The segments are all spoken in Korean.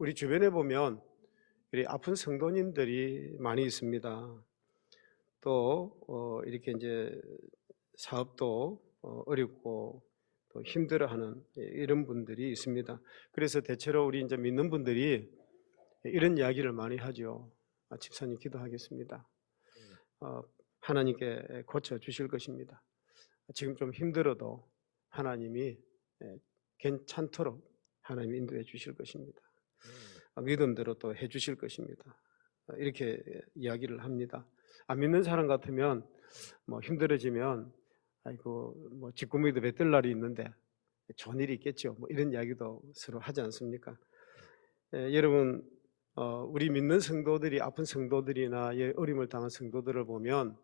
우리 주변에 보면 우리 아픈 성도님들이 많이 있습니다. 또 이렇게 이제 사업도 어렵고 또 힘들어하는 이런 분들이 있습니다. 그래서 대체로 우리 이제 믿는 분들이 이런 이야기를 많이 하죠. 집사님 기도하겠습니다. 하나님께 고쳐 주실 것입니다. 지금 좀 힘들어도 하나님이 괜찮도록 하나님 인도해 주실 것입니다. 믿음대로 또 해 주실 것입니다. 이렇게 이야기를 합니다. 안 믿는 사람 같으면 뭐 힘들어지면 아이고 뭐 뒷구멍에도 뱉을 날이 있는데 좋은 일이 있겠죠. 뭐 이런 이야기도 서로 하지 않습니까? 여러분 우리 믿는 성도들이 아픈 성도들이나 어려움을 당한 성도들을 보면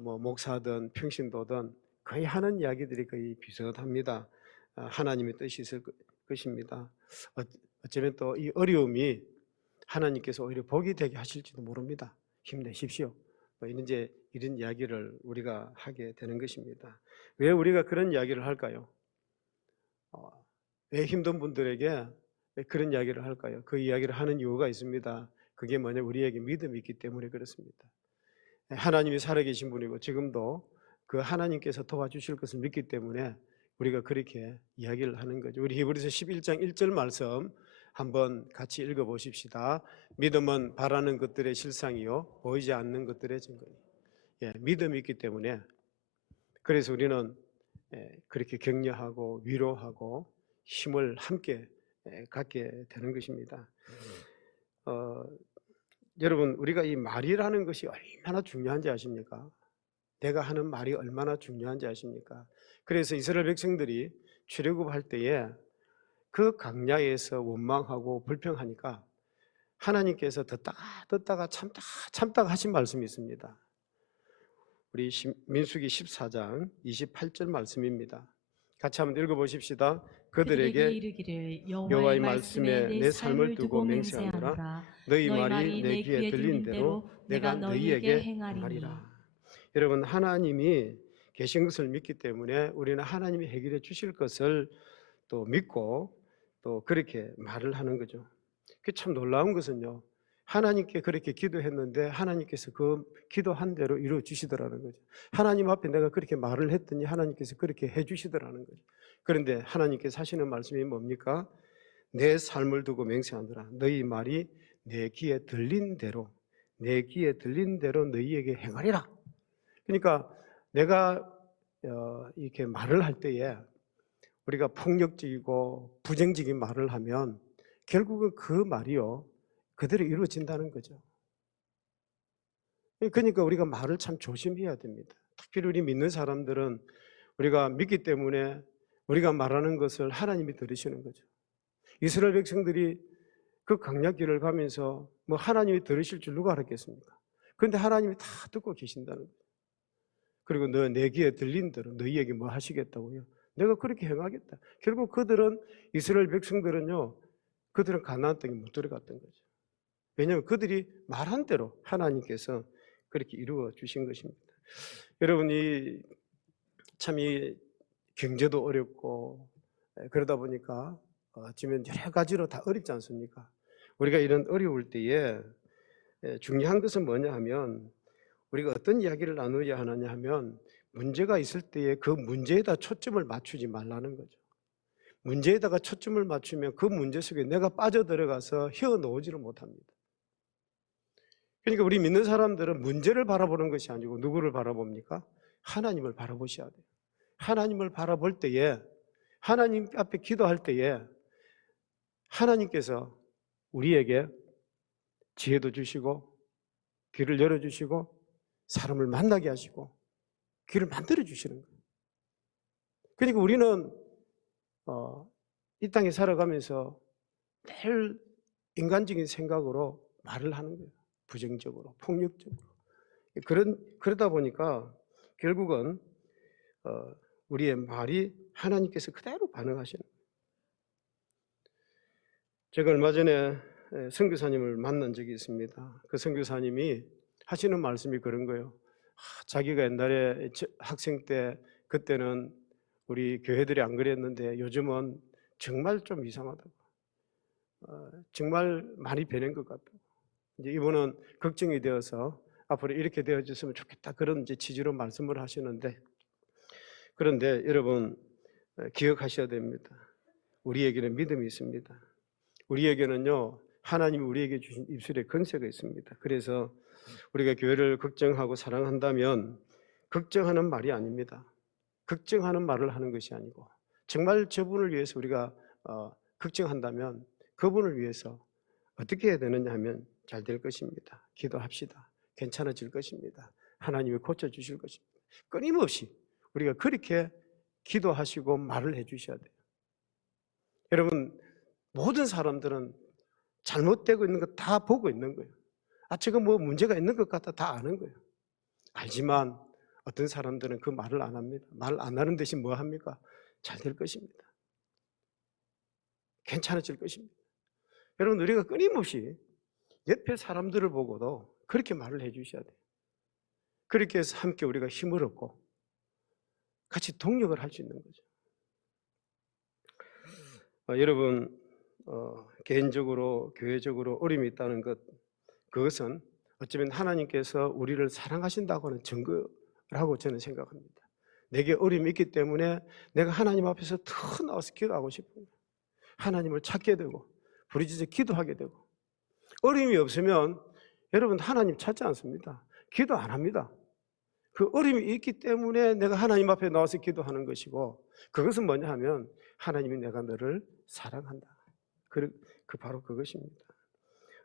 뭐 목사든 평신도든 거의 하는 이야기들이 거의 비슷합니다. 하나님의 뜻이 있을 것입니다. 어쩌면 또 이 어려움이 하나님께서 오히려 복이 되게 하실지도 모릅니다. 힘내십시오. 뭐 이런 이야기를 우리가 하게 되는 것입니다. 왜 우리가 그런 이야기를 할까요? 왜 힘든 분들에게 왜 그런 이야기를 할까요? 그 이야기를 하는 이유가 있습니다. 그게 뭐냐? 우리에게 믿음이 있기 때문에 그렇습니다. 하나님이 살아계신 분이고 지금도 그 하나님께서 도와주실 것을 믿기 때문에 우리가 그렇게 이야기를 하는 거죠. 우리 히브리서 11장 1절 말씀 한번 같이 읽어보십시다. 믿음은 바라는 것들의 실상이요 보이지 않는 것들의 증거니. 믿음이 있기 때문에 그래서 우리는 그렇게 격려하고 위로하고 힘을 함께 갖게 되는 것입니다. 여러분 우리가 이 말이라는 것이 얼마나 중요한지 아십니까? 내가 하는 말이 얼마나 중요한지 아십니까? 그래서 이스라엘 백성들이 출애굽할 때에 그 광야에서 원망하고 불평하니까 하나님께서 듣다가 참다가 하신 말씀이 있습니다. 우리 민수기 14장 28절 말씀입니다. 같이 한번 읽어보십시다. 그들에게 이르기를 여호와의 말씀에 내 삶을 두고 맹세하노라. 너희 말이 내 귀에 들린 대로 내가 너희에게 행하리라. 여러분 하나님이 계신 것을 믿기 때문에 우리는 하나님이 해결해 주실 것을 또 믿고 또 그렇게 말을 하는 거죠. 그 참 놀라운 것은요. 하나님께 그렇게 기도했는데 하나님께서 그 기도한 대로 이루어 주시더라는 거죠. 하나님 앞에 내가 그렇게 말을 했더니 하나님께서 그렇게 해 주시더라는 거죠. 그런데 하나님께서 하시는 말씀이 뭡니까? 내 삶을 두고 맹세하노라. 너희 말이 내 귀에 들린 대로 너희에게 행하리라. 그러니까 내가 이렇게 말을 할 때에 우리가 폭력적이고 부정적인 말을 하면 결국은 그 말이요 그대로 이루어진다는 거죠. 그러니까 우리가 말을 참 조심해야 됩니다. 특별히 우리 믿는 사람들은 우리가 믿기 때문에 우리가 말하는 것을 하나님이 들으시는 거죠. 이스라엘 백성들이 그 광야길을 가면서 뭐 하나님이 들으실 줄 누가 알았겠습니까? 그런데 하나님이 다 듣고 계신다는 거예요. 그리고 너 내 귀에 들린 대로 너희에게 뭐 하시겠다고요? 내가 그렇게 행하겠다. 결국 그들은 이스라엘 백성들은요, 그들은 가나안 땅에 못 들어갔던 거죠. 왜냐하면 그들이 말한 대로 하나님께서 그렇게 이루어 주신 것입니다. 여러분이 참 이 경제도 어렵고 그러다 보니까 어쩌면 여러 가지로 다 어렵지 않습니까? 우리가 이런 어려울 때에 중요한 것은 뭐냐 하면 우리가 어떤 이야기를 나누어야 하느냐 하면 문제가 있을 때에 그 문제에다 초점을 맞추지 말라는 거죠. 문제에다가 초점을 맞추면 그 문제 속에 내가 빠져들어가서 헤어놓지를 못합니다. 그러니까 우리 믿는 사람들은 문제를 바라보는 것이 아니고 누구를 바라봅니까? 하나님을 바라보셔야 돼요. 하나님을 바라볼 때에 하나님 앞에 기도할 때에 하나님께서 우리에게 지혜도 주시고 귀를 열어주시고 사람을 만나게 하시고 귀를 만들어 주시는 거예요. 그러니까 우리는 이 땅에 살아가면서 늘 인간적인 생각으로 말을 하는 거예요. 부정적으로, 폭력적으로. 그러다 보니까 결국은 우리의 말이 하나님께서 그대로 반응하시는 거예요. 제가 얼마 전에 선교사님을 만난 적이 있습니다. 그 선교사님이 하시는 말씀이 그런 거예요. 자기가 옛날에 학생 때 그때는 우리 교회들이 안 그랬는데 요즘은 정말 좀 이상하다고. 정말 많이 변한 것 같아요. 이제 이분은 걱정이 되어서 앞으로 이렇게 되어졌으면 좋겠다 그런 이제 취지로 말씀을 하시는데, 그런데 여러분 기억하셔야 됩니다. 우리에게는 믿음이 있습니다. 우리에게는요 하나님이 우리에게 주신 입술에 권세가 있습니다. 그래서 우리가 교회를 걱정하고 사랑한다면 걱정하는 말이 아닙니다. 걱정하는 말을 하는 것이 아니고 정말 저분을 위해서 우리가 걱정한다면 그분을 위해서 어떻게 해야 되느냐 하면 잘 될 것입니다. 기도합시다. 괜찮아질 것입니다. 하나님이 고쳐주실 것입니다. 끊임없이 우리가 그렇게 기도하시고 말을 해주셔야 돼요. 여러분 모든 사람들은 잘못되고 있는 거 다 보고 있는 거예요. 지금 뭐 문제가 있는 것 같다 다 아는 거예요. 알지만 어떤 사람들은 그 말을 안 합니다. 말 안 하는 대신 뭐 합니까? 잘 될 것입니다. 괜찮아질 것입니다. 여러분 우리가 끊임없이 옆에 사람들을 보고도 그렇게 말을 해주셔야 돼요. 그렇게 해서 함께 우리가 힘을 얻고 같이 동력을 할 수 있는 거죠. 여러분 개인적으로 교회적으로 어려움이 있다는 것, 그것은 어쩌면 하나님께서 우리를 사랑하신다고 하는 증거라고 저는 생각합니다. 내게 어려움이 있기 때문에 내가 하나님 앞에서 더 나와서 기도하고 싶어요. 하나님을 찾게 되고 부르짖어 기도하게 되고. 어려움이 없으면 여러분 하나님 찾지 않습니다. 기도 안 합니다. 그 어려움이 있기 때문에 내가 하나님 앞에 나와서 기도하는 것이고, 그것은 뭐냐 하면 하나님이 내가 너를 사랑한다. 바로 그것입니다.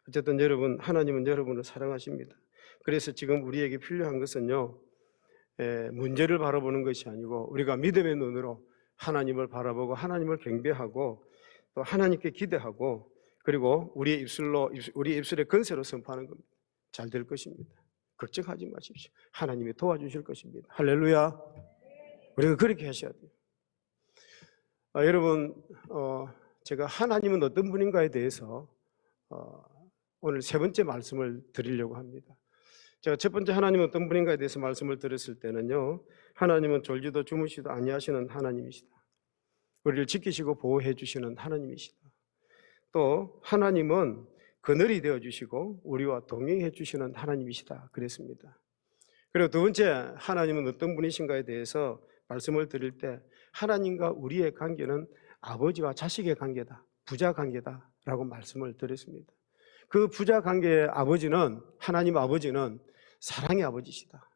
어쨌든 여러분 하나님은 여러분을 사랑하십니다. 그래서 지금 우리에게 필요한 것은요 문제를 바라보는 것이 아니고 우리가 믿음의 눈으로 하나님을 바라보고 하나님을 경배하고 또 하나님께 기대하고, 그리고 우리의 입술의 권세로 선포하는 겁니다. 잘 될 것입니다. 걱정하지 마십시오. 하나님이 도와주실 것입니다. 할렐루야. 우리가 그렇게 하셔야 돼요. 여러분 제가 하나님은 어떤 분인가에 대해서 오늘 세 번째 말씀을 드리려고 합니다. 제가 첫 번째 하나님은 어떤 분인가에 대해서 말씀을 드렸을 때는요, 하나님은 졸지도 주무시도 아니하시는 하나님이시다. 우리를 지키시고 보호해 주시는 하나님이시다. 또 하나님은 그늘이 되어주시고 우리와 동행해 주시는 하나님이시다 그랬습니다. 그리고 두 번째 하나님은 어떤 분이신가에 대해서 말씀을 드릴 때 하나님과 우리의 관계는 아버지와 자식의 관계다, 부자 관계다 라고 말씀을 드렸습니다. 그 부자 관계의 아버지는, 하나님 아버지는 사랑의 아버지시다.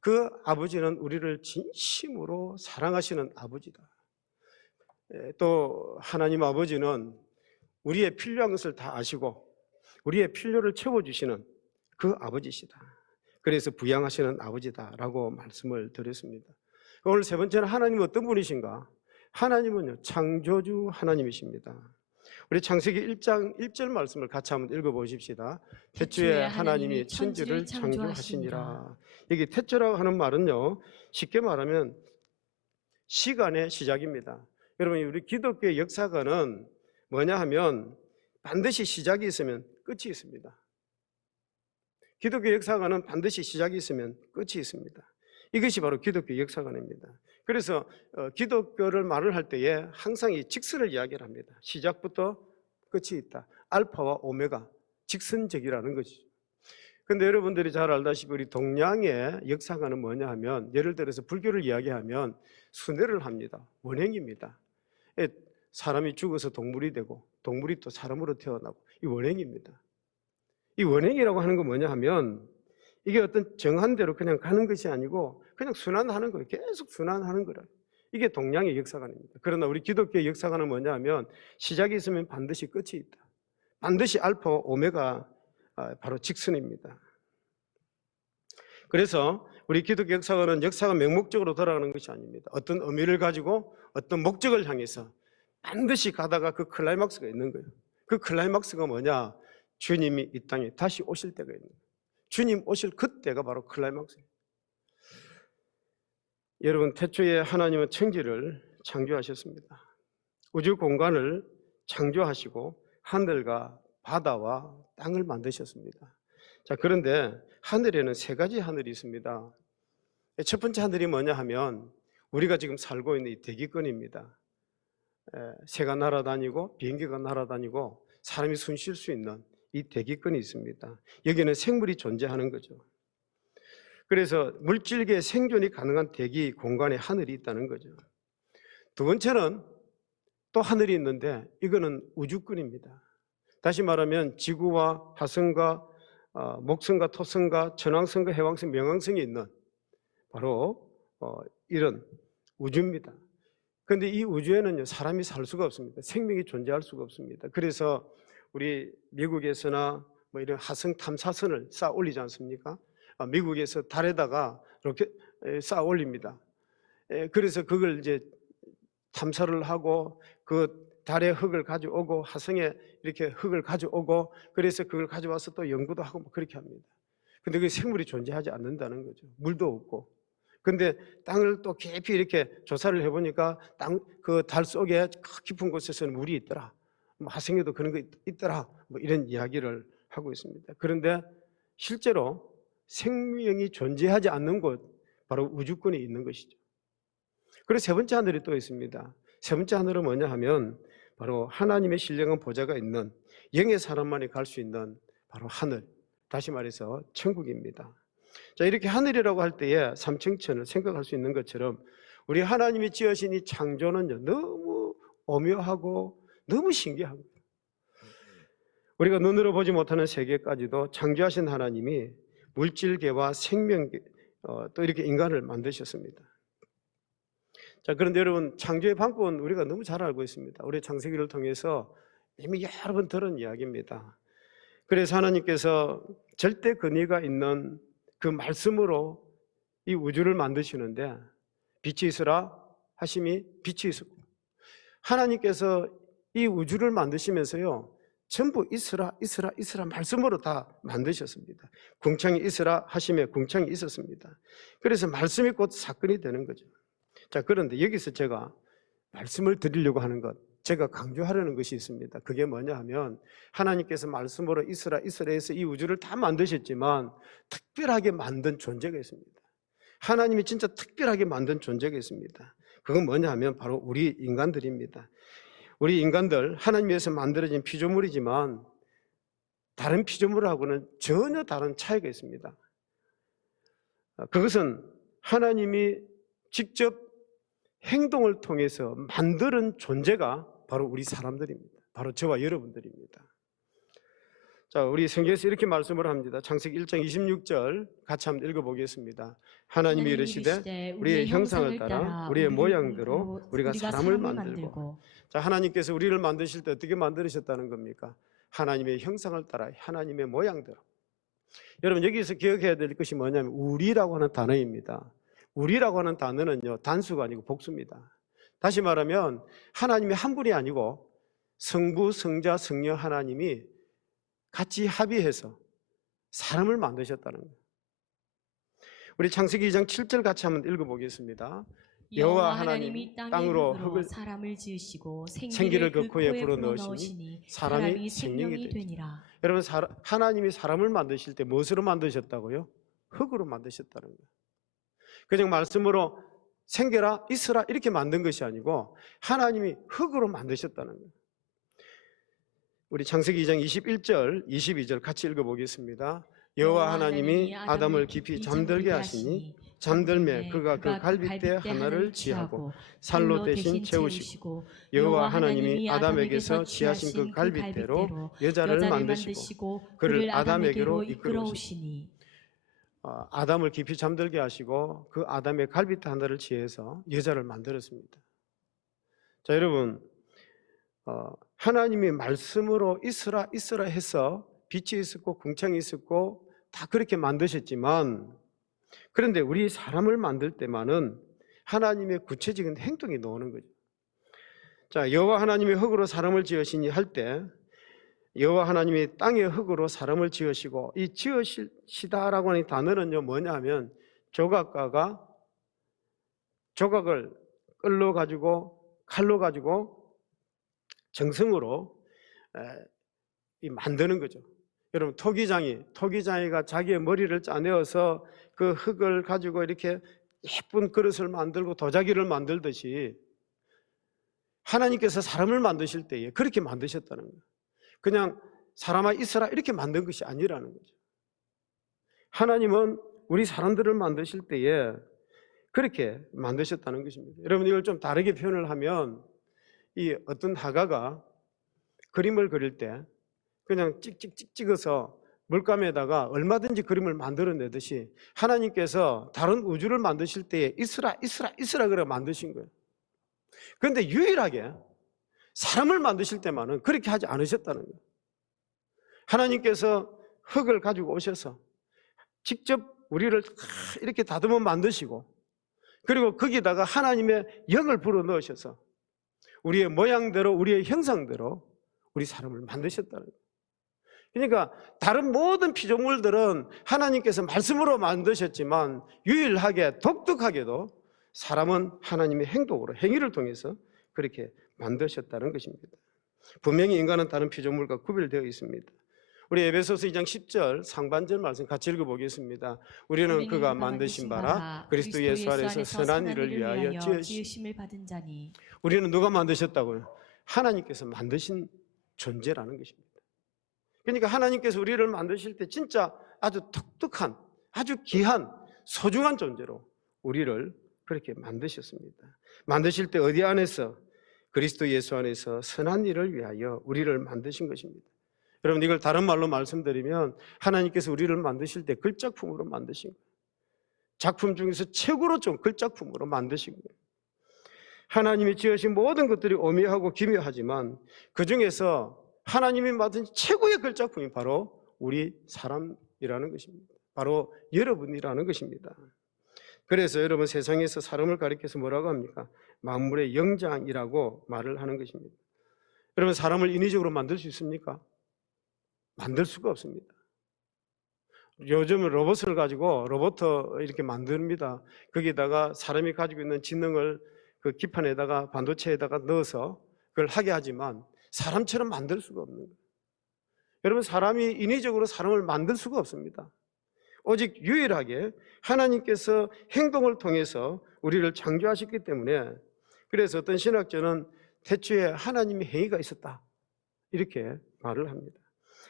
그 아버지는 우리를 진심으로 사랑하시는 아버지다. 또 하나님 아버지는 우리의 필요한 것을 다 아시고 우리의 필요를 채워주시는 그 아버지시다. 그래서 부양하시는 아버지다라고 말씀을 드렸습니다. 오늘 세 번째는 하나님은 어떤 분이신가? 하나님은요 창조주 하나님이십니다. 우리 창세기 1장 1절 말씀을 같이 한번 읽어보십시다. 태초에 하나님이 천지를 창조하시니라. 여기 태초라고 하는 말은요 쉽게 말하면 시간의 시작입니다. 여러분 우리 기독교의 역사관은 뭐냐 하면 반드시 시작이 있으면 끝이 있습니다. 기독교 역사관은 반드시 시작이 있으면 끝이 있습니다. 이것이 바로 기독교 역사관입니다. 그래서 기독교를 말을 할 때에 항상 이 직선을 이야기를 합니다. 시작부터 끝이 있다. 알파와 오메가, 직선적이라는 것이죠. 그런데 여러분들이 잘 알다시피 우리 동양의 역사관은 뭐냐 하면, 예를 들어서 불교를 이야기하면 순회를 합니다. 원행입니다. 사람이 죽어서 동물이 되고 동물이 또 사람으로 태어나고, 이 원행입니다. 이 원행이라고 하는 건 뭐냐 하면 이게 어떤 정한 대로 그냥 가는 것이 아니고 그냥 순환하는 거예요. 계속 순환하는 거라. 이게 동양의 역사관입니다. 그러나 우리 기독교의 역사관은 뭐냐 하면 시작이 있으면 반드시 끝이 있다. 반드시 알파와 오메가, 바로 직선입니다. 그래서 우리 기독교 역사관은 역사가 맹목적으로 돌아가는 것이 아닙니다. 어떤 의미를 가지고 어떤 목적을 향해서 반드시 가다가 그 클라이막스가 있는 거예요. 그 클라이막스가 뭐냐? 주님이 이 땅에 다시 오실 때가 있는 거예요. 주님 오실 그때가 바로 클라이막스예요. 여러분 태초에 하나님은 천지를 창조하셨습니다. 우주 공간을 창조하시고 하늘과 바다와 땅을 만드셨습니다. 자, 그런데 하늘에는 세 가지 하늘이 있습니다. 첫 번째 하늘이 뭐냐 하면 우리가 지금 살고 있는 이 대기권입니다. 새가 날아다니고 비행기가 날아다니고 사람이 숨 쉴 수 있는 이 대기권이 있습니다. 여기는 생물이 존재하는 거죠. 그래서 물질계의 생존이 가능한 대기 공간에 하늘이 있다는 거죠. 두 번째는 또 하늘이 있는데 이거는 우주권입니다. 다시 말하면 지구와 화성과 목성과 토성과 천왕성과 해왕성, 명왕성이 있는 바로 이런 우주입니다. 그런데 이 우주에는요, 사람이 살 수가 없습니다. 생명이 존재할 수가 없습니다. 그래서 우리 미국에서나 뭐 이런 화성 탐사선을 쌓아 올리지 않습니까? 미국에서 달에다가 이렇게 쌓아 올립니다. 그래서 그걸 이제 탐사를 하고 그 달에 흙을 가져오고 화성에 이렇게 흙을 가져오고 그래서 그걸 가져와서 또 연구도 하고 뭐 그렇게 합니다. 근데 그 생물이 존재하지 않는다는 거죠. 물도 없고. 근데 땅을 또 깊이 이렇게 조사를 해보니까 그 달 속에 깊은 곳에서는 물이 있더라. 뭐 화성에도 그런 거 있더라. 뭐 이런 이야기를 하고 있습니다. 그런데 실제로 생명이 존재하지 않는 곳, 바로 우주권에 있는 것이죠. 그리고 세 번째 하늘이 또 있습니다. 세 번째 하늘은 뭐냐 하면 바로 하나님의 신령한 보좌가 있는 영의 사람만이 갈 수 있는 바로 하늘, 다시 말해서 천국입니다. 자, 이렇게 하늘이라고 할 때에 삼층천을 생각할 수 있는 것처럼 우리 하나님이 지으신 이 창조는요, 너무 오묘하고 너무 신기합니다. 우리가 눈으로 보지 못하는 세계까지도 창조하신 하나님이 물질계와 생명계, 또 이렇게 인간을 만드셨습니다. 자, 그런데 여러분, 창조의 방법은 우리가 너무 잘 알고 있습니다. 우리 창세기를 통해서 이미 여러 번 들은 이야기입니다. 그래서 하나님께서 절대 근위가 있는 그 말씀으로 이 우주를 만드시는데 빛이 있으라 하심이 빛이 있었고, 하나님께서 이 우주를 만드시면서요, 전부 있으라 있으라 있으라 말씀으로 다 만드셨습니다. 궁창이 있으라 하심에 궁창이 있었습니다. 그래서 말씀이 곧 사건이 되는 거죠. 자, 그런데 여기서 제가 말씀을 드리려고 하는 것, 제가 강조하려는 것이 있습니다. 그게 뭐냐 하면 하나님께서 말씀으로 있으라 있으라 해서 이 우주를 다 만드셨지만 특별하게 만든 존재가 있습니다. 하나님이 진짜 특별하게 만든 존재가 있습니다. 그건 뭐냐 하면 바로 우리 인간들입니다. 우리 인간들, 하나님에서 만들어진 피조물이지만 다른 피조물하고는 전혀 다른 차이가 있습니다. 그것은 하나님이 직접 행동을 통해서 만드는 존재가 바로 우리 사람들입니다. 바로 저와 여러분들입니다. 자, 우리 성경에서 이렇게 말씀을 합니다. 창세기 1장 26절 같이 한번 읽어보겠습니다. 하나님이 이르시되 우리의 형상을 따라 우리의 모양대로 우리가 사람을 만들고. 자, 하나님께서 우리를 만드실 때 어떻게 만드셨다는 겁니까? 하나님의 형상을 따라 하나님의 모양대로. 여러분, 여기서 기억해야 될 것이 뭐냐면 우리라고 하는 단어입니다. 우리라고 하는 단어는요, 단수가 아니고 복수입니다. 다시 말하면 하나님이 한 분이 아니고 성부, 성자, 성령 하나님이 같이 합의해서 사람을 만드셨다는 거예요. 우리 창세기 2장 7절 같이 한번 읽어보겠습니다. 여호와 하나님이 땅으로 흙을 사람을 지으시고 생기를 그 코에 불어넣으시니 사람이 생명이 되니라. 여러분, 하나님이 사람을 만드실 때 무엇으로 만드셨다고요? 흙으로 만드셨다는 거예요. 그냥 말씀으로 생겨라, 있으라 이렇게 만든 것이 아니고 하나님이 흙으로 만드셨다는 거예요. 우리 창세기 2장 21절, 22절 같이 읽어보겠습니다. 여호와 하나님이 아담을 깊이 잠들게 하시니 잠들매 그가 그 갈빗대 하나를 취하고 살로 대신 채우시고 여호와 하나님이 아담에게서 취하신 그 갈빗대로 여자를 만드시고 그를 아담에게로 이끌어오시니. 아담을 깊이 잠들게 하시고 그 아담의 갈빗대 하나를 취해서 여자를 만들었습니다. 자, 여러분, 하나님이 말씀으로 있으라 있으라 해서 빛이 있었고 궁창이 있었고 다 그렇게 만드셨지만, 그런데 우리 사람을 만들 때만은 하나님의 구체적인 행동이 나오는 거죠. 자, 여호와 하나님이 흙으로 사람을 지으시니 할 때 여호와 하나님이 땅의 흙으로 사람을 지으시고, 이 지으시다라고 하는 단어는요 뭐냐 하면 조각가가 조각을 끌로 가지고 칼로 가지고 정성으로 만드는 거죠. 여러분, 토기장이가 자기의 머리를 짜내어서 그 흙을 가지고 이렇게 예쁜 그릇을 만들고 도자기를 만들듯이 하나님께서 사람을 만드실 때에 그렇게 만드셨다는 거예요. 그냥 사람아 있어라 이렇게 만든 것이 아니라는 거죠. 하나님은 우리 사람들을 만드실 때에 그렇게 만드셨다는 것입니다. 여러분, 이걸 좀 다르게 표현을 하면, 이 어떤 화가가 그림을 그릴 때 그냥 찍찍찍 찍어서 물감에다가 얼마든지 그림을 만들어내듯이 하나님께서 다른 우주를 만드실 때에 있으라 있으라 있으라 그래 만드신 거예요. 그런데 유일하게 사람을 만드실 때만은 그렇게 하지 않으셨다는 거예요. 하나님께서 흙을 가지고 오셔서 직접 우리를 이렇게 다듬어 만드시고, 그리고 거기다가 하나님의 영을 불어 넣으셔서 우리의 모양대로 우리의 형상대로 우리 사람을 만드셨다는 거예요. 그러니까 다른 모든 피조물들은 하나님께서 말씀으로 만드셨지만 유일하게 독특하게도 사람은 하나님의 행동으로, 행위를 통해서 그렇게 만드셨다는 것입니다. 분명히 인간은 다른 피조물과 구별되어 있습니다. 우리 에베소서 2장 10절 상반절 말씀 같이 읽어보겠습니다. 우리는 그가 만드신 바라 그리스도 예수 안에서 선한 일을 위하여 지으심을 받은 자니. 우리는 누가 만드셨다고요? 하나님께서 만드신 존재라는 것입니다. 그러니까 하나님께서 우리를 만드실 때 진짜 아주 독특한, 아주 귀한, 소중한 존재로 우리를 그렇게 만드셨습니다. 만드실 때 어디 안에서? 그리스도 예수 안에서 선한 일을 위하여 우리를 만드신 것입니다. 여러분, 이걸 다른 말로 말씀드리면 하나님께서 우리를 만드실 때 글작품으로 만드신 거예요. 작품 중에서 최고로 좀 글작품으로 만드신 거예요. 하나님이 지으신 모든 것들이 오묘하고 기묘하지만 그 중에서 하나님이 만든 최고의 글작품이 바로 우리 사람이라는 것입니다. 바로 여러분이라는 것입니다. 그래서 여러분, 세상에서 사람을 가리켜서 뭐라고 합니까? 만물의 영장이라고 말을 하는 것입니다. 여러분, 사람을 인위적으로 만들 수 있습니까? 만들 수가 없습니다. 요즘은 로봇을 가지고 로봇 이렇게 만듭니다. 거기다가 사람이 가지고 있는 지능을 그 기판에다가 반도체에다가 넣어서 그걸 하게 하지만 사람처럼 만들 수가 없는 거예요. 여러분, 사람이 인위적으로 사람을 만들 수가 없습니다. 오직 유일하게 하나님께서 행동을 통해서 우리를 창조하셨기 때문에, 그래서 어떤 신학자는 태초에 하나님의 행위가 있었다 이렇게 말을 합니다.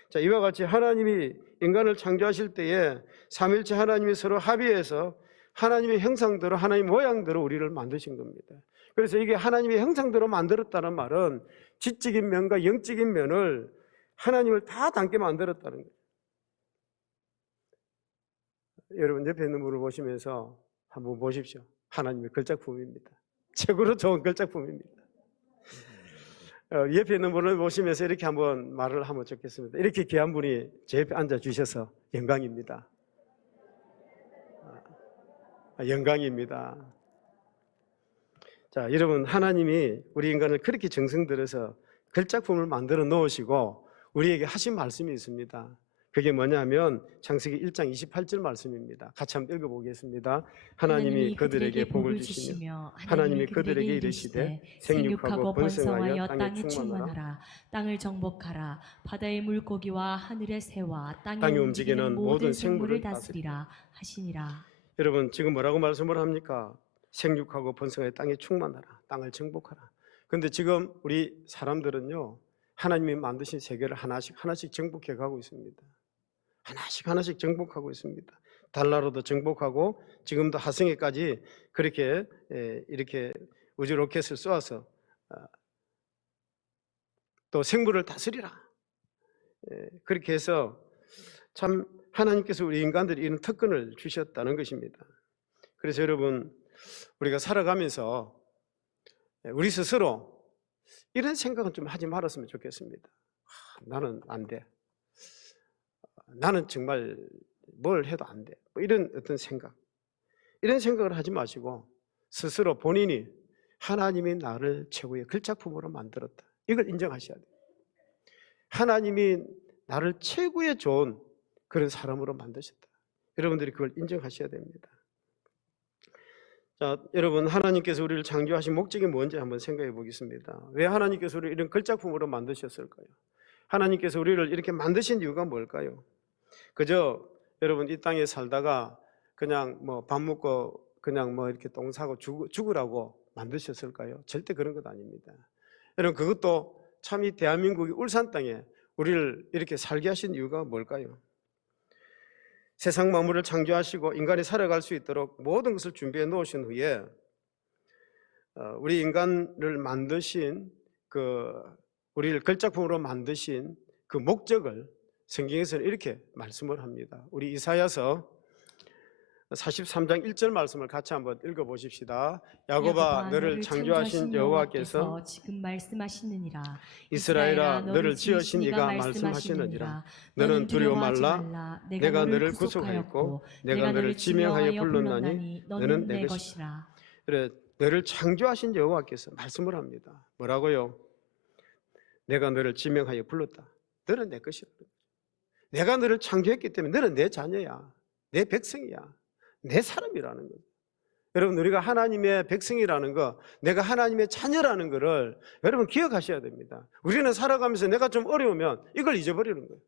자, 이와 같이 하나님이 인간을 창조하실 때에 삼일체 하나님이 서로 합의해서 하나님의 형상대로, 하나님의 모양대로 우리를 만드신 겁니다. 그래서 이게 하나님의 형상대로 만들었다는 말은 지적인 면과 영적인 면을 하나님을 다 담게 만들었다는 거예요. 여러분, 옆에 있는 분을 보시면서 한번 보십시오. 하나님의 글작품입니다. 최고로 좋은 글작품입니다. 옆에 있는 분을 보시면서 이렇게 한번 말을 하면 좋겠습니다. 이렇게 귀한 분이 제 옆에 앉아주셔서 영광입니다. 영광입니다. 자, 여러분, 하나님이 우리 인간을 그렇게 정성 들여서 글작품을 만들어 놓으시고 우리에게 하신 말씀이 있습니다. 그게 뭐냐면 창세기 1장 28절 말씀입니다. 같이 한번 읽어보겠습니다. 하나님이 그들에게 복을 주시며 하나님이 그들에게 이르시되 생육하고 번성하여 땅에 충만하라. 땅을 정복하라. 바다의 물고기와 하늘의 새와 땅에 움직이는 모든 생물을 다스리라 하시니라. 여러분, 지금 뭐라고 말씀을 합니까? 생육하고 번성하여 땅에 충만하라. 땅을 정복하라. 그런데 지금 우리 사람들은요, 하나님이 만드신 세계를 하나씩 하나씩 정복해 가고 있습니다. 하나씩 하나씩 정복하고 있습니다. 달나라도 정복하고 지금도 화성에까지 그렇게 이렇게 우주 로켓을 쏘아서 또 생물을 다스리라. 그렇게 해서 참 하나님께서 우리 인간들이 이런 특권을 주셨다는 것입니다. 그래서 여러분, 우리가 살아가면서 우리 스스로 이런 생각은 좀 하지 말았으면 좋겠습니다. 나는 안 돼. 나는 정말 뭘 해도 안 돼. 뭐 이런 어떤 생각. 이런 생각을 하지 마시고 스스로 본인이 하나님이 나를 최고의 글작품으로 만들었다. 이걸 인정하셔야 돼요. 하나님이 나를 최고의 좋은 그런 사람으로 만드셨다. 여러분들이 그걸 인정하셔야 됩니다. 자, 여러분, 하나님께서 우리를 창조하신 목적이 뭔지 한번 생각해 보겠습니다. 왜 하나님께서 우리를 이런 글작품으로 만드셨을까요? 하나님께서 우리를 이렇게 만드신 이유가 뭘까요? 그저 여러분 이 땅에 살다가 그냥 뭐 밥 먹고 그냥 뭐 이렇게 똥 싸고 죽으라고 만드셨을까요? 절대 그런 것 아닙니다. 여러분, 그것도 참 이 대한민국이 울산 땅에 우리를 이렇게 살게 하신 이유가 뭘까요? 세상 만물을 창조하시고 인간이 살아갈 수 있도록 모든 것을 준비해 놓으신 후에 우리 인간을 만드신 우리를 걸작품으로 만드신 그 목적을 성경에서는 이렇게 말씀을 합니다. 우리 이사야서 43장 1절 말씀을 같이 한번 읽어보십시다. 야곱아 너를 창조하신 여호와께서 지금 말씀하시느니라. 이스라엘아 너를 지으신 이가 말씀하시느니라. 너는 두려워 말라. 내가 너를 구속하였고 내가 너를 지명하여 불렀나니 너는 내 것이라. 그래, 너를 창조하신 여호와께서 말씀을 합니다. 뭐라고요? 내가 너를 지명하여 불렀다. 너는 내 것이라. 내가 너를 창조했기 때문에 너는 내 자녀야. 내 백성이야. 내 사람이라는 거예요. 여러분, 우리가 하나님의 백성이라는 거, 내가 하나님의 자녀라는 거를 여러분 기억하셔야 됩니다. 우리는 살아가면서 내가 좀 어려우면 이걸 잊어버리는 거예요.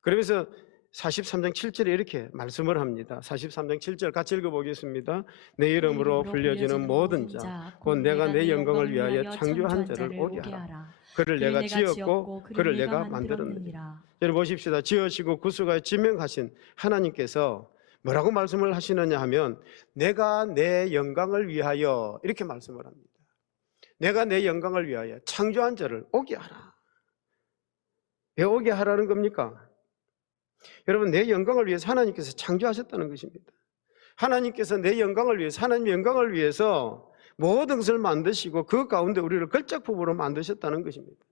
그러면서 43장 7절에 이렇게 말씀을 합니다. 43장 7절 같이 읽어보겠습니다. 내 이름으로 불려지는 모든 자, 곧 내가 내 영광을 위하여 창조한 자를 오게 하라. 그를 내가 지었고 그를 내가 만들었느니라. 여러분 보십시다. 지으시고 구속하여 지명하신 하나님께서 뭐라고 말씀을 하시느냐 하면 내가 내 영광을 위하여 이렇게 말씀을 합니다. 내가 내 영광을 위하여 창조한 자를 오게 하라. 왜 오게 하라는 겁니까? 여러분, 내 영광을 위해서 하나님께서 창조하셨다는 것입니다. 하나님께서 내 영광을 위해서, 하나님의 영광을 위해서 모든 것을 만드시고 그 가운데 우리를 걸작품으로 만드셨다는 것입니다.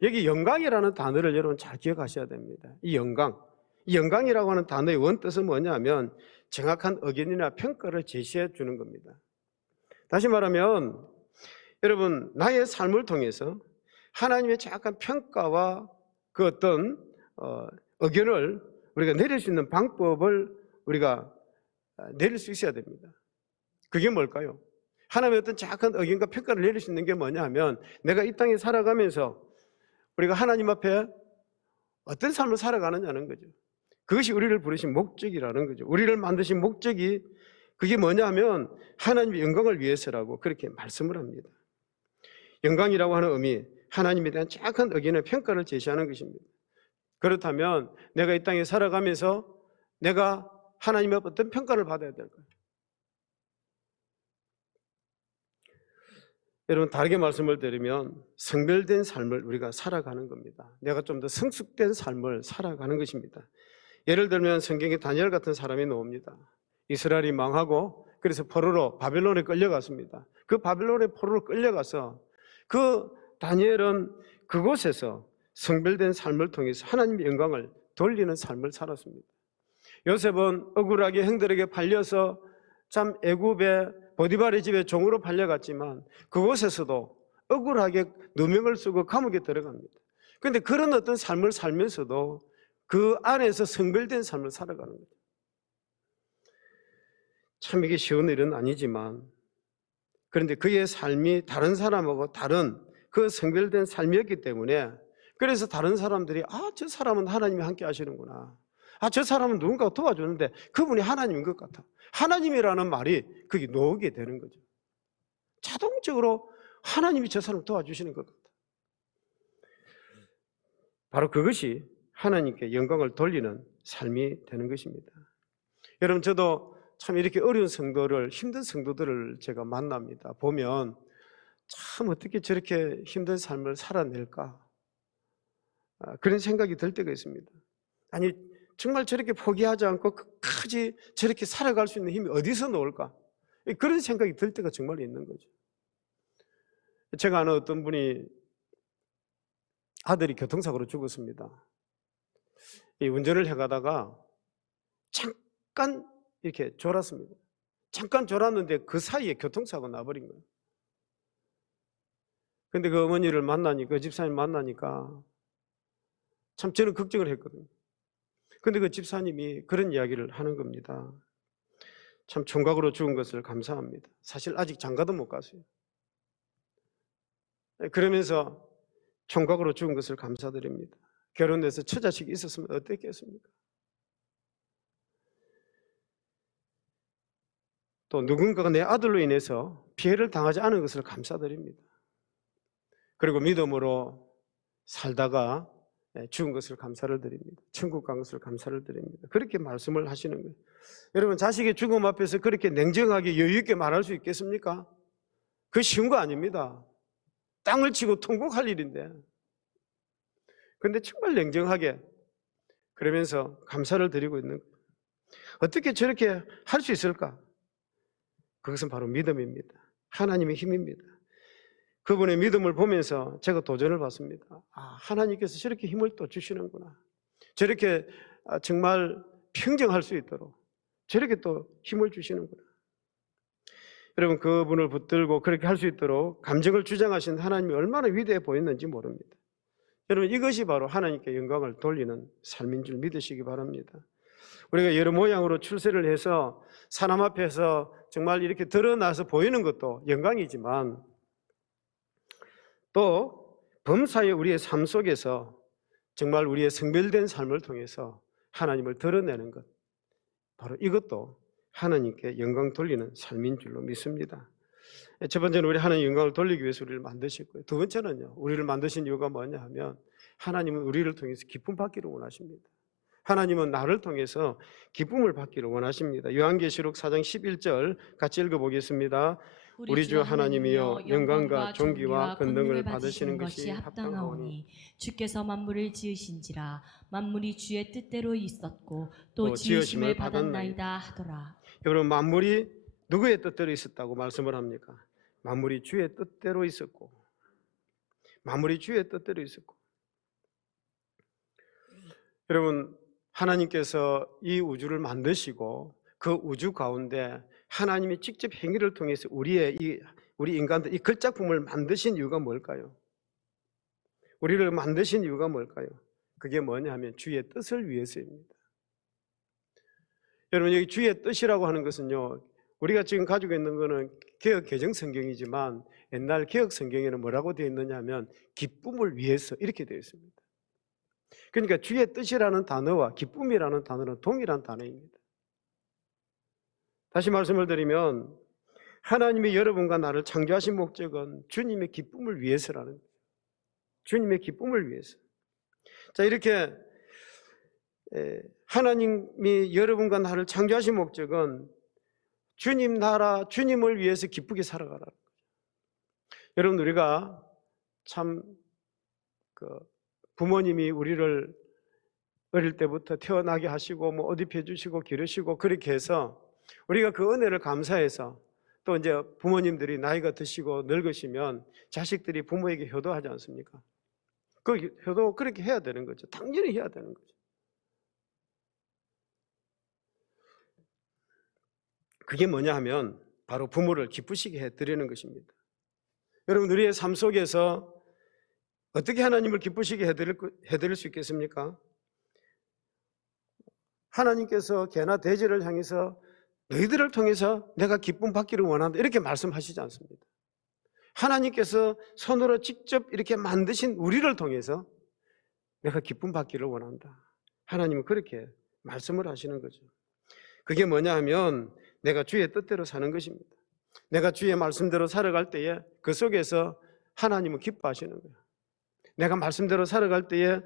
여기 영광이라는 단어를 여러분 잘 기억하셔야 됩니다. 이 영광이라고 하는 단어의 원뜻은 뭐냐면 정확한 의견이나 평가를 제시해 주는 겁니다. 다시 말하면 여러분, 나의 삶을 통해서 하나님의 정확한 평가와 그 어떤 의견을 우리가 내릴 수 있는 방법을 우리가 내릴 수 있어야 됩니다. 그게 뭘까요? 하나님의 어떤 정확한 의견과 평가를 내릴 수 있는 게 뭐냐 하면 내가 이 땅에 살아가면서 우리가 하나님 앞에 어떤 삶을 살아가느냐는 거죠. 그것이 우리를 부르신 목적이라는 거죠. 우리를 만드신 목적이 그게 뭐냐 하면 하나님의 영광을 위해서라고 그렇게 말씀을 합니다. 영광이라고 하는 의미, 하나님에 대한 정확한 의견의 평가를 제시하는 것입니다. 그렇다면 내가 이 땅에 살아가면서 내가 하나님의 어떤 평가를 받아야 될까요? 여러분, 다르게 말씀을 드리면 성별된 삶을 우리가 살아가는 겁니다. 내가 좀 더 성숙된 삶을 살아가는 것입니다. 예를 들면 성경에 다니엘 같은 사람이 나옵니다. 이스라엘이 망하고 그래서 포로로 바벨론에 끌려갔습니다. 그 바벨론의 포로로 끌려가서 그 다니엘은 그곳에서 성별된 삶을 통해서 하나님의 영광을 돌리는 삶을 살았습니다. 요셉은 억울하게 형들에게 팔려서 참 애굽의 보디발의 집에 종으로 팔려갔지만 그곳에서도 억울하게 누명을 쓰고 감옥에 들어갑니다. 그런데 그런 어떤 삶을 살면서도 그 안에서 성별된 삶을 살아가는 거죠. 참 이게 쉬운 일은 아니지만 그런데 그의 삶이 다른 사람하고 다른 그 성별된 삶이었기 때문에 그래서 다른 사람들이 저 사람은 하나님이 함께 하시는구나. 저 사람은 누군가가 도와주는데 그분이 하나님인 것 같아. 하나님이라는 말이 그게 놓게 되는 거죠. 자동적으로 하나님이 저 사람을 도와주시는 것 같아. 바로 그것이 하나님께 영광을 돌리는 삶이 되는 것입니다. 여러분, 저도 참 이렇게 어려운 성도를, 힘든 성도들을 제가 만납니다. 보면 참 어떻게 저렇게 힘든 삶을 살아낼까? 그런 생각이 들 때가 있습니다. 아니, 정말 저렇게 포기하지 않고 끝까지 저렇게 살아갈 수 있는 힘이 어디서 나올까? 그런 생각이 들 때가 정말 있는 거죠. 제가 아는 어떤 분이 아들이 교통사고로 죽었습니다. 이 운전을 해가다가 잠깐 이렇게 졸았습니다. 잠깐 졸았는데 그 사이에 교통사고가 나버린 거예요. 근데 그 어머니를 만나니까, 그 집사님 만나니까 참 저는 걱정을 했거든요. 근데 그 집사님이 그런 이야기를 하는 겁니다. 참 총각으로 죽은 것을 감사합니다. 사실 아직 장가도 못 갔어요. 그러면서 총각으로 죽은 것을 감사드립니다. 결혼해서 처자식이 있었으면 어땠겠습니까? 또 누군가가 내 아들로 인해서 피해를 당하지 않은 것을 감사드립니다. 그리고 믿음으로 살다가 죽은 것을 감사를 드립니다. 천국 간 것을 감사를 드립니다. 그렇게 말씀을 하시는 거예요. 여러분, 자식의 죽음 앞에서 그렇게 냉정하게 여유 있게 말할 수 있겠습니까? 그거 쉬운 거 아닙니다. 땅을 치고 통곡할 일인데. 그런데 정말 냉정하게 그러면서 감사를 드리고 있는 거예요. 어떻게 저렇게 할 수 있을까? 그것은 바로 믿음입니다. 하나님의 힘입니다. 그분의 믿음을 보면서 제가 도전을 받습니다. 하나님께서 저렇게 힘을 또 주시는구나. 저렇게 정말 평정할 수 있도록 저렇게 또 힘을 주시는구나. 여러분, 그분을 붙들고 그렇게 할 수 있도록 감정을 주장하신 하나님이 얼마나 위대해 보였는지 모릅니다. 여러분, 이것이 바로 하나님께 영광을 돌리는 삶인 줄 믿으시기 바랍니다. 우리가 여러 모양으로 출세를 해서 사람 앞에서 정말 이렇게 드러나서 보이는 것도 영광이지만 또 범사의 우리의 삶 속에서 정말 우리의 성별된 삶을 통해서 하나님을 드러내는 것, 바로 이것도 하나님께 영광 돌리는 삶인 줄로 믿습니다. 첫 번째는 우리 하나님 영광을 돌리기 위해서 우리를 만드셨고요. 두 번째는요, 우리를 만드신 이유가 뭐냐 하면 하나님은 우리를 통해서 기쁨 받기를 원하십니다. 하나님은 나를 통해서 기쁨을 받기를 원하십니다. 요한계시록 4장 11절 같이 읽어보겠습니다. 우리 주 하나님이여 영광과 존귀와 권능을 받으시는 것이 합당하오니 주께서 만물을 지으신지라 만물이 주의 뜻대로 있었고 또 지으심을 받았나이다 하더라. 여러분, 만물이 누구의 뜻대로 있었다고 말씀을 합니까? 만물이 주의 뜻대로 있었고, 만물이 주의 뜻대로 있었고. 여러분, 하나님께서 이 우주를 만드시고 그 우주 가운데 하나님이 직접 행위를 통해서 우리 인간들 이 글작품을 만드신 이유가 뭘까요? 우리를 만드신 이유가 뭘까요? 그게 뭐냐 하면 주의 뜻을 위해서입니다. 여러분, 여기 주의 뜻이라고 하는 것은요, 우리가 지금 가지고 있는 것은 개역 개정 성경이지만 옛날 개역 성경에는 뭐라고 되어 있느냐 하면 기쁨을 위해서 이렇게 되어 있습니다. 그러니까 주의 뜻이라는 단어와 기쁨이라는 단어는 동일한 단어입니다. 다시 말씀을 드리면 하나님이 여러분과 나를 창조하신 목적은 주님의 기쁨을 위해서라는 거예요. 주님의 기쁨을 위해서. 자, 이렇게 하나님이 여러분과 나를 창조하신 목적은 주님 나라, 주님을 위해서 기쁘게 살아가라는 거죠. 여러분, 우리가 참 부모님이 우리를 어릴 때부터 태어나게 하시고 뭐 어디 펴주시고 기르시고 그렇게 해서 우리가 그 은혜를 감사해서 또 이제 부모님들이 나이가 드시고 늙으시면 자식들이 부모에게 효도하지 않습니까? 그 효도 그렇게 해야 되는 거죠. 당연히 해야 되는 거죠. 그게 뭐냐 하면 바로 부모를 기쁘시게 해드리는 것입니다. 여러분, 우리의 삶 속에서 어떻게 하나님을 기쁘시게 해드릴 수 있겠습니까? 하나님께서 개나 돼지를 향해서 너희들을 통해서 내가 기쁨 받기를 원한다 이렇게 말씀하시지 않습니다. 하나님께서 손으로 직접 이렇게 만드신 우리를 통해서 내가 기쁨 받기를 원한다. 하나님은 그렇게 말씀을 하시는 거죠. 그게 뭐냐 하면 내가 주의 뜻대로 사는 것입니다. 내가 주의 말씀대로 살아갈 때에 그 속에서 하나님은 기뻐하시는 거예요. 내가 말씀대로 살아갈 때에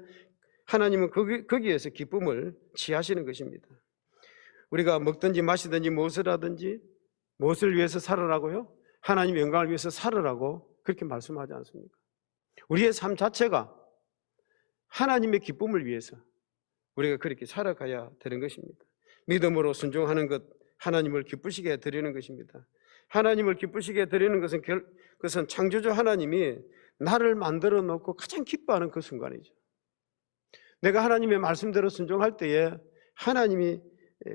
하나님은 거기에서 기쁨을 취하시는 것입니다. 우리가 먹든지 마시든지 무엇을 하든지 무엇을 위해서 살아라고요? 하나님의 영광을 위해서 살아라고 그렇게 말씀하지 않습니까? 우리의 삶 자체가 하나님의 기쁨을 위해서 우리가 그렇게 살아가야 되는 것입니다. 믿음으로 순종하는 것, 하나님을 기쁘시게 드리는 것입니다. 하나님을 기쁘시게 드리는 것은 그것은 창조주 하나님이 나를 만들어 놓고 가장 기뻐하는 그 순간이죠. 내가 하나님의 말씀대로 순종할 때에 하나님이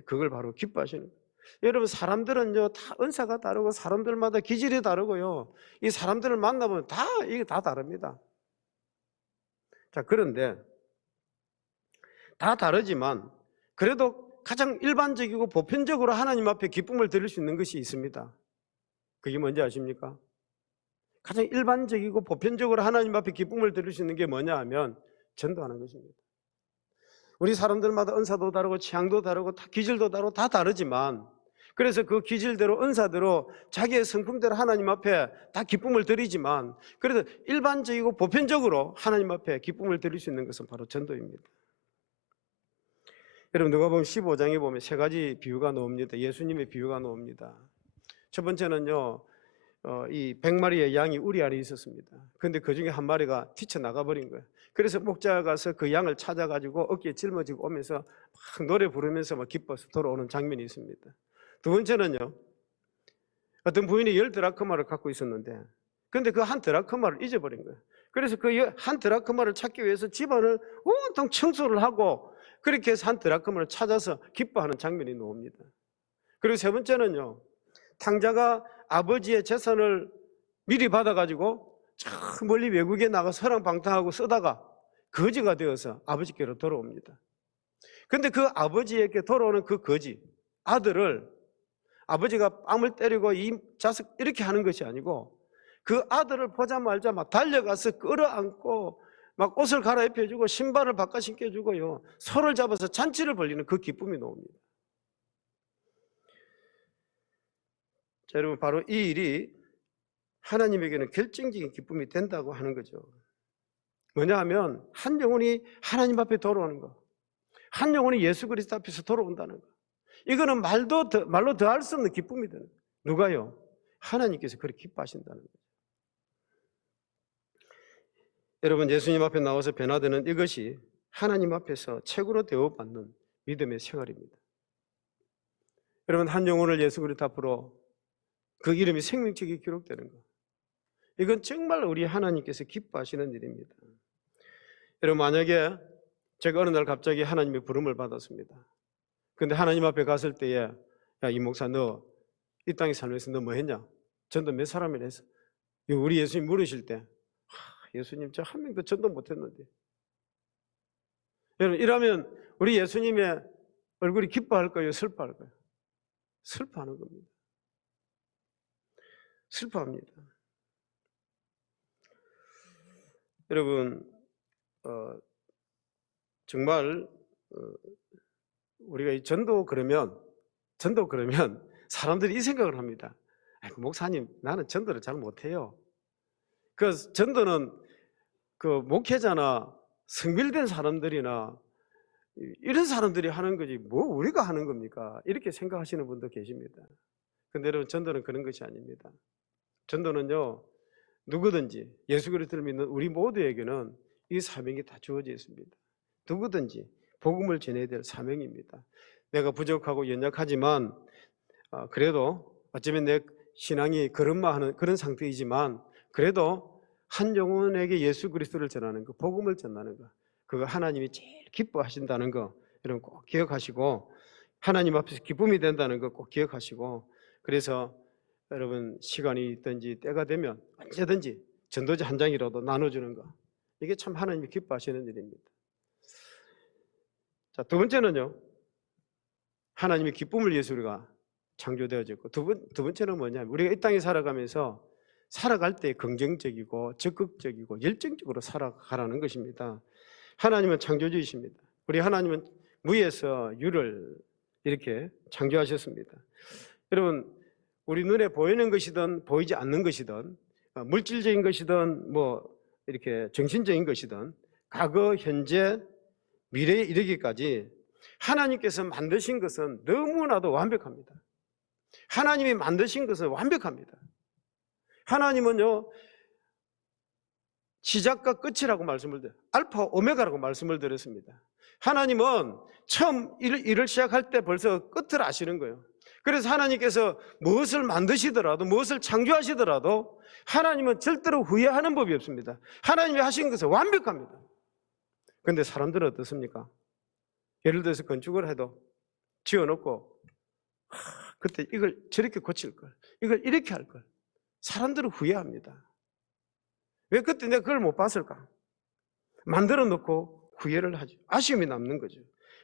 그걸 바로 기뻐하시는 거예요. 여러분, 사람들은요 다 은사가 다르고 사람들마다 기질이 다르고요, 이 사람들을 만나보면 이게 다 다릅니다. 자, 그런데 다 다르지만 그래도 가장 일반적이고 보편적으로 하나님 앞에 기쁨을 드릴 수 있는 것이 있습니다. 그게 뭔지 아십니까? 가장 일반적이고 보편적으로 하나님 앞에 기쁨을 드릴 수 있는 게 뭐냐 하면 전도하는 것입니다. 우리 사람들마다 은사도 다르고 취향도 다르고 기질도 다르고 다 다르지만 그래서 그 기질대로 은사대로 자기의 성품대로 하나님 앞에 다 기쁨을 드리지만 그래도 일반적이고 보편적으로 하나님 앞에 기쁨을 드릴 수 있는 것은 바로 전도입니다. 여러분 누가복음 15장에 보면 세 가지 비유가 나옵니다. 예수님의 비유가 나옵니다. 첫 번째는요, 이 100마리의 양이 우리 안에 있었습니다. 그런데 그 중에 한 마리가 튀쳐나가 버린 거예요. 그래서 목자가 가서 그 양을 찾아가지고 어깨에 짊어지고 오면서 막 노래 부르면서 막 기뻐서 돌아오는 장면이 있습니다. 두 번째는요, 어떤 부인이 10드라크마를 갖고 있었는데 그런데 그 한 드라크마를 잊어버린 거예요. 그래서 그 한 드라크마를 찾기 위해서 집안을 온통 청소를 하고 그렇게 해서 한 드라크마를 찾아서 기뻐하는 장면이 나옵니다. 그리고 세 번째는요, 탕자가 아버지의 재산을 미리 받아가지고 저 멀리 외국에 나가서 허랑방탕하고 쓰다가 거지가 되어서 아버지께로 돌아옵니다. 그런데 그 아버지에게 돌아오는 그 거지 아들을 아버지가 뺨을 때리고 이 자식 이렇게 하는 것이 아니고 그 아들을 보자마자 막 달려가서 끌어안고 막 옷을 갈아입혀주고 신발을 바꿔 신겨주고요, 손을 잡아서 잔치를 벌리는 그 기쁨이 나옵니다. 자, 여러분 바로 이 일이 하나님에게는 결정적인 기쁨이 된다고 하는 거죠. 뭐냐 하면 한 영혼이 하나님 앞에 돌아오는 거, 한 영혼이 예수 그리스도 앞에서 돌아온다는 거, 이거는 말로 더할 수 없는 기쁨이 되는 거예요. 누가요? 하나님께서 그렇게 기뻐하신다는 거죠. 여러분 예수님 앞에 나와서 변화되는 이것이 하나님 앞에서 최고로 대우받는 믿음의 생활입니다. 여러분 한 영혼을 예수 그리스도 앞으로 그 이름이 생명책에 기록되는 거, 이건 정말 우리 하나님께서 기뻐하시는 일입니다. 여러분 만약에 제가 어느 날 갑자기 하나님의 부름을 받았습니다. 그런데 하나님 앞에 갔을 때에 야, 이 목사 너 이 땅에 살면서 너 뭐 했냐? 전도 몇 사람이나 했어? 우리 예수님 물으실 때 예수님 저 한 명도 전도 못했는데. 여러분 이러면 우리 예수님의 얼굴이 기뻐할까요? 슬퍼할까요? 슬퍼하는 겁니다. 슬퍼합니다. 여러분 정말 우리가 이 전도 그러면 사람들이 이 생각을 합니다. 목사님 나는 전도를 잘 못해요. 그 전도는 그 목회자나 성빌된 사람들이나 이런 사람들이 하는 거지 뭐 우리가 하는 겁니까? 이렇게 생각하시는 분도 계십니다. 근데 여러분 전도는 그런 것이 아닙니다. 전도는요 누구든지 예수 그리스도를 믿는 우리 모두에게는 이 사명이 다 주어져 있습니다. 누구든지 복음을 전해야 될 사명입니다. 내가 부족하고 연약하지만 그래도 어쩌면 내 신앙이 걸음마하는 그런 상태이지만 그래도 한 영혼에게 예수 그리스도를 전하는 거, 복음을 전하는 거, 그거 하나님이 제일 기뻐하신다는 거 여러분 꼭 기억하시고 하나님 앞에서 기쁨이 된다는 거 꼭 기억하시고 그래서 여러분 시간이 있든지 때가 되면 언제든지 전도지 한 장이라도 나눠주는 거, 이게 참 하나님이 기뻐하시는 일입니다. 자, 두 번째는요, 하나님의 기쁨을 위해서 우리가 창조되어졌고 두 번째는 뭐냐면 우리가 이 땅에 살아가면서 살아갈 때 긍정적이고 적극적이고 열정적으로 살아가라는 것입니다. 하나님은 창조주이십니다. 우리 하나님은 무에서 유를 이렇게 창조하셨습니다. 여러분 우리 눈에 보이는 것이든 보이지 않는 것이든 물질적인 것이든 뭐 이렇게 정신적인 것이든 과거, 현재, 미래에 이르기까지 하나님께서 만드신 것은 너무나도 완벽합니다. 하나님이 만드신 것은 완벽합니다. 하나님은요 시작과 끝이라고 말씀을 드려요. 알파 오메가라고 말씀을 드렸습니다. 하나님은 처음 일을 시작할 때 벌써 끝을 아시는 거예요. 그래서 하나님께서 무엇을 만드시더라도 무엇을 창조하시더라도 하나님은 절대로 후회하는 법이 없습니다. 하나님이 하신 것은 완벽합니다. 그런데 사람들은 어떻습니까? 예를 들어서 건축을 해도 지어놓고 그때 이걸 저렇게 고칠 걸, 이걸 이렇게 할 걸, 사람들은 후회합니다. 왜 그때 내가 그걸 못 봤을까? 만들어 놓고 후회를 하죠. 아쉬움이 남는 거죠.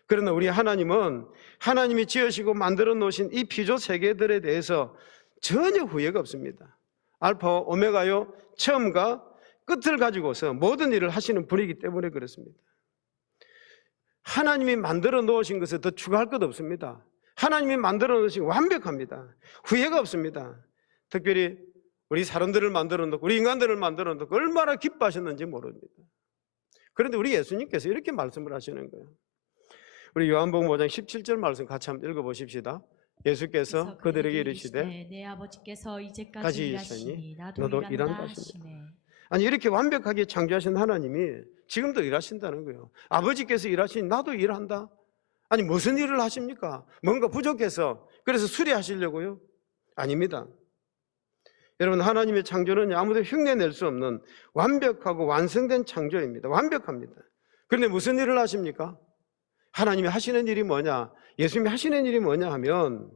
그러나 우리 하나님은 하나님이 지으시고 만들어 놓으신 이 피조 세계들에 대해서 전혀 후회가 없습니다. 알파와 오메가요, 처음과 끝을 가지고서 모든 일을 하시는 분이기 때문에 그렇습니다. 하나님이 만들어 놓으신 것에 더 추가할 것 없습니다. 하나님이 만들어 놓으신 완벽합니다. 후회가 없습니다. 특별히 우리 사람들을 만들어 놓고 우리 인간들을 만들어 놓고 얼마나 기뻐하셨는지 모릅니다. 그런데 우리 예수님께서 이렇게 말씀을 하시는 거예요. 우리 요한복음 5장 17절 말씀 같이 한번 읽어보십시다. 예수께서 그들에게 이르시되 내 아버지께서 이제까지 까지 일하시니 일하시니 나도 너도 일한다 일한다 하시니라. 하시네. 아니 이렇게 완벽하게 창조하신 하나님이 지금도 일하신다는 거예요. 아버지께서 일하시니 나도 일한다. 아니 무슨 일을 하십니까? 뭔가 부족해서 그래서 수리하시려고요? 아닙니다. 여러분, 하나님의 창조는 아무도 흉내낼 수 없는 완벽하고 완성된 창조입니다. 완벽합니다. 그런데 무슨 일을 하십니까? 하나님이 하시는 일이 뭐냐? 예수님이 하시는 일이 뭐냐 하면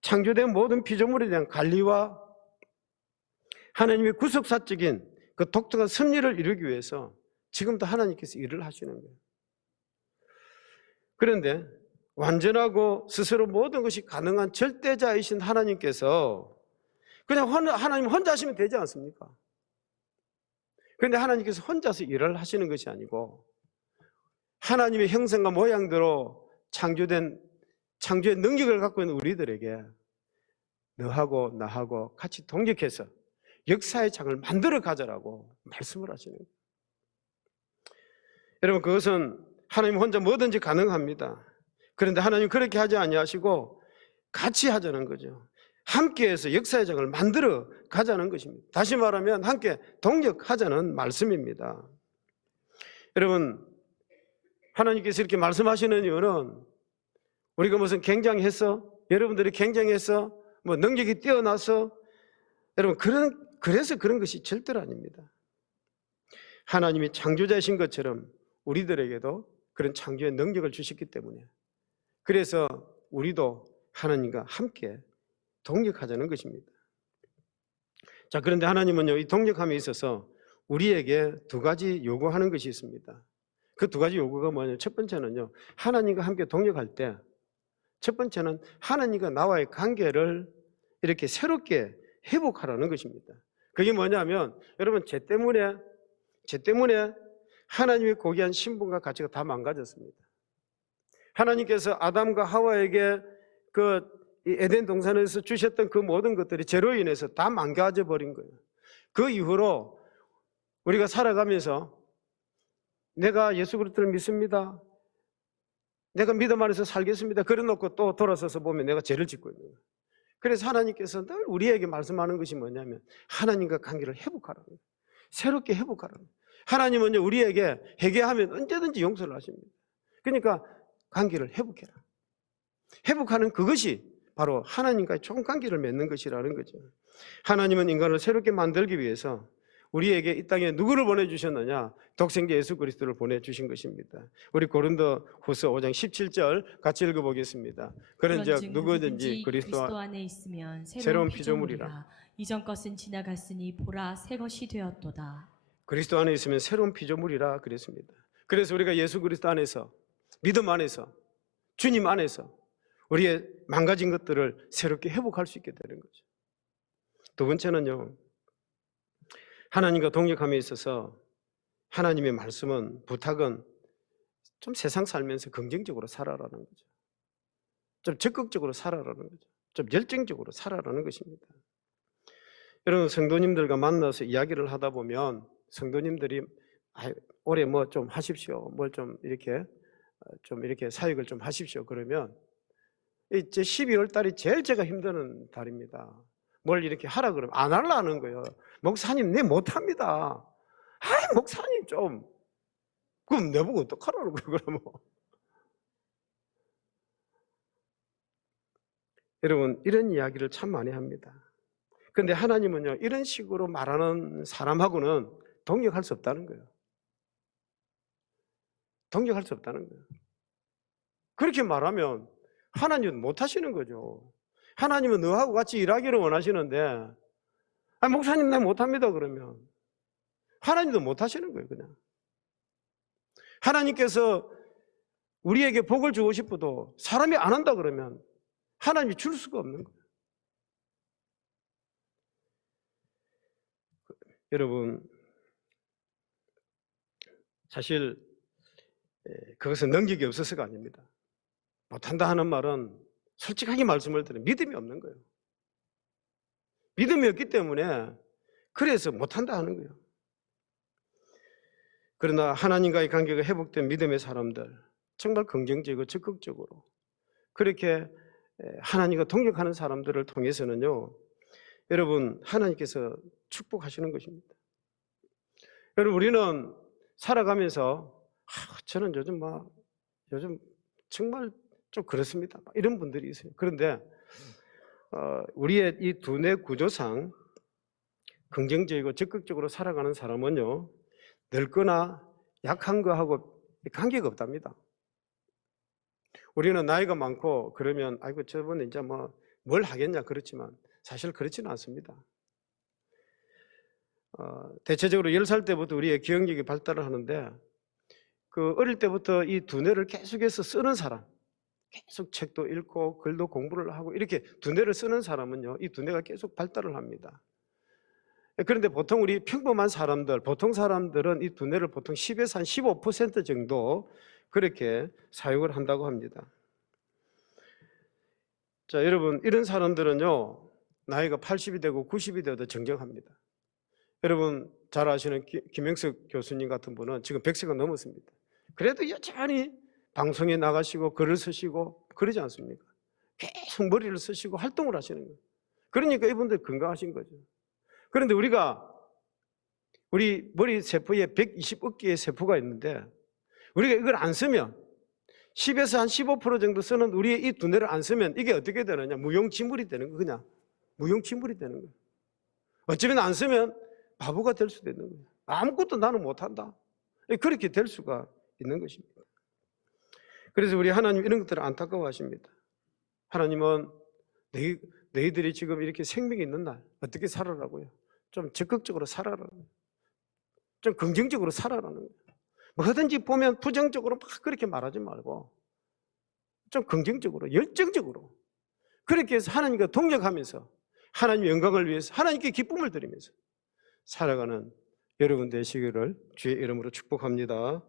창조된 모든 피조물에 대한 관리와 하나님의 구속사적인 그 독특한 섭리를 이루기 위해서 지금도 하나님께서 일을 하시는 거예요. 그런데 완전하고 스스로 모든 것이 가능한 절대자이신 하나님께서 그냥 하나님 혼자 하시면 되지 않습니까? 그런데 하나님께서 혼자서 일을 하시는 것이 아니고 하나님의 형상과 모양대로 창조된 창조의 능력을 갖고 있는 우리들에게 너하고 나하고 같이 동력해서 역사의 장을 만들어 가자라고 말씀을 하시는 거예요. 여러분, 그것은 하나님 혼자 뭐든지 가능합니다. 그런데 하나님 그렇게 하지 아니하시고 같이 하자는 거죠. 함께해서 역사의 장을 만들어 가자는 것입니다. 다시 말하면 함께 동력하자는 말씀입니다. 여러분, 하나님께서 이렇게 말씀하시는 이유는 우리가 무슨 굉장해서 여러분들이 굉장해서 뭐 능력이 뛰어나서 여러분 그래서 그런 것이 절대로 아닙니다. 하나님이 창조자이신 것처럼 우리들에게도 그런 창조의 능력을 주셨기 때문에 그래서 우리도 하나님과 함께 동력하자는 것입니다. 자, 그런데 하나님은요, 이 동력함에 있어서 우리에게 두 가지 요구하는 것이 있습니다. 그 두 가지 요구가 뭐냐면 첫 번째는요, 하나님과 함께 동력할 때 첫 번째는 하나님과 나와의 관계를 이렇게 새롭게 회복하라는 것입니다. 그게 뭐냐면 여러분 죄 때문에 하나님의 고귀한 신분과 가치가 다 망가졌습니다. 하나님께서 아담과 하와에게 그 에덴 동산에서 주셨던 그 모든 것들이 죄로 인해서 다 망가져 버린 거예요. 그 이후로 우리가 살아가면서 내가 예수 그리스도를 믿습니다. 내가 믿음 안에서 살겠습니다. 그래놓고 또 돌아서서 보면 내가 죄를 짓고 있는 거예요. 그래서 하나님께서 늘 우리에게 말씀하는 것이 뭐냐면 하나님과 관계를 회복하라는 거예요. 새롭게 회복하라는 거예요. 하나님은 우리에게 회개하면 언제든지 용서를 하십니다. 그러니까 관계를 회복해라. 회복하는 그것이 바로 하나님과의 좋은 관계를 맺는 것이라는 거죠. 하나님은 인간을 새롭게 만들기 위해서 우리에게 이 땅에 누구를 보내주셨느냐? 독생자 예수 그리스도를 보내주신 것입니다. 우리 고린도후서 5장 17절 같이 읽어보겠습니다. 그런즉 누구든지 그리스도 안에 있으면 새로운 피조물이라. 이전 것은 지나갔으니 보라 새 것이 되었도다. 그리스도 안에 있으면 새로운 피조물이라 그랬습니다. 그래서 우리가 예수 그리스도 안에서 믿음 안에서 주님 안에서 우리의 망가진 것들을 새롭게 회복할 수 있게 되는 거죠. 두 번째는요, 하나님과 동역함에 있어서 하나님의 말씀은 부탁은 좀 세상 살면서 긍정적으로 살아라는 거죠. 좀 적극적으로 살아라는 거죠. 좀 열정적으로 살아라는 것입니다. 여러분, 성도님들과 만나서 이야기를 하다 보면 성도님들이 올해 뭐 좀 하십시오, 뭘 좀 이렇게 사역을 좀 하십시오 그러면 이제 12월 달이 제일 제가 힘드는 달입니다. 뭘 이렇게 하라 그러면 안 하려는 거예요. 목사님 내 못합니다. 목사님 좀 그럼 내보고 어떡하라는 거예요 그러면. 여러분, 이런 이야기를 참 많이 합니다. 그런데 하나님은요, 이런 식으로 말하는 사람하고는 동역할 수 없다는 거예요. 동역할 수 없다는 거예요. 그렇게 말하면 하나님은 못 하시는 거죠. 하나님은 너하고 같이 일하기를 원하시는데 목사님 나 못합니다 그러면 하나님도 못 하시는 거예요. 그냥 하나님께서 우리에게 복을 주고 싶어도 사람이 안 한다 그러면 하나님이 줄 수가 없는 거예요. 여러분, 사실 그것은 능력이 없어서가 아닙니다. 못한다 하는 말은 솔직하게 말씀을 드리면 믿음이 없는 거예요. 믿음이 없기 때문에 그래서 못한다 하는 거예요. 그러나 하나님과의 관계가 회복된 믿음의 사람들, 정말 긍정적이고 적극적으로 그렇게 하나님과 동역하는 사람들을 통해서는요, 여러분 하나님께서 축복하시는 것입니다. 여러분 우리는 살아가면서 저는 요즘 정말 좀 그렇습니다, 이런 분들이 있어요. 그런데 우리의 이 두뇌 구조상 긍정적이고 적극적으로 살아가는 사람은요, 늙거나 약한 거하고 관계가 없답니다. 우리는 나이가 많고 그러면 아이고 저번에 이제 뭘 하겠냐 그렇지만 사실 그렇지는 않습니다. 대체적으로 10살 때부터 우리의 기억력이 발달을 하는데 그 어릴 때부터 이 두뇌를 계속해서 쓰는 사람, 계속 책도 읽고 글도 공부를 하고 이렇게 두뇌를 쓰는 사람은요, 이 두뇌가 계속 발달을 합니다. 그런데 보통 우리 평범한 사람들, 보통 사람들은 이 두뇌를 보통 10에서 한 15% 정도 그렇게 사용을 한다고 합니다. 자, 여러분 이런 사람들은요, 나이가 80이 되고 90이 되어도 정정합니다. 여러분 잘 아시는 김영석 교수님 같은 분은 지금 100세가 넘었습니다. 그래도 여전히 방송에 나가시고 글을 쓰시고 그러지 않습니까? 계속 머리를 쓰시고 활동을 하시는 거예요. 그러니까 이분들 건강하신 거죠. 그런데 우리 머리 세포에 120억 개의 세포가 있는데 우리가 이걸 안 쓰면 10에서 한 15% 정도 쓰는 우리의 이 두뇌를 안 쓰면 이게 어떻게 되느냐? 무용지물이 되는 거예요. 그냥 무용지물이 되는 거예요. 어쩌면 안 쓰면 바보가 될 수도 있는 거예요. 아무것도 나는 못한다. 그렇게 될 수가 있는 것입니다. 그래서 우리 하나님 이런 것들을 안타까워하십니다. 하나님은 너희들이 지금 이렇게 생명이 있는 날 어떻게 살아라고요? 좀 적극적으로 살아라는 거예요. 좀 긍정적으로 살아라는 거예요. 뭐든지 보면 부정적으로 막 그렇게 말하지 말고 좀 긍정적으로, 열정적으로 그렇게 해서 하나님과 동역하면서 하나님의 영광을 위해서 하나님께 기쁨을 드리면서 살아가는 여러분 되시기를 주의 이름으로 축복합니다.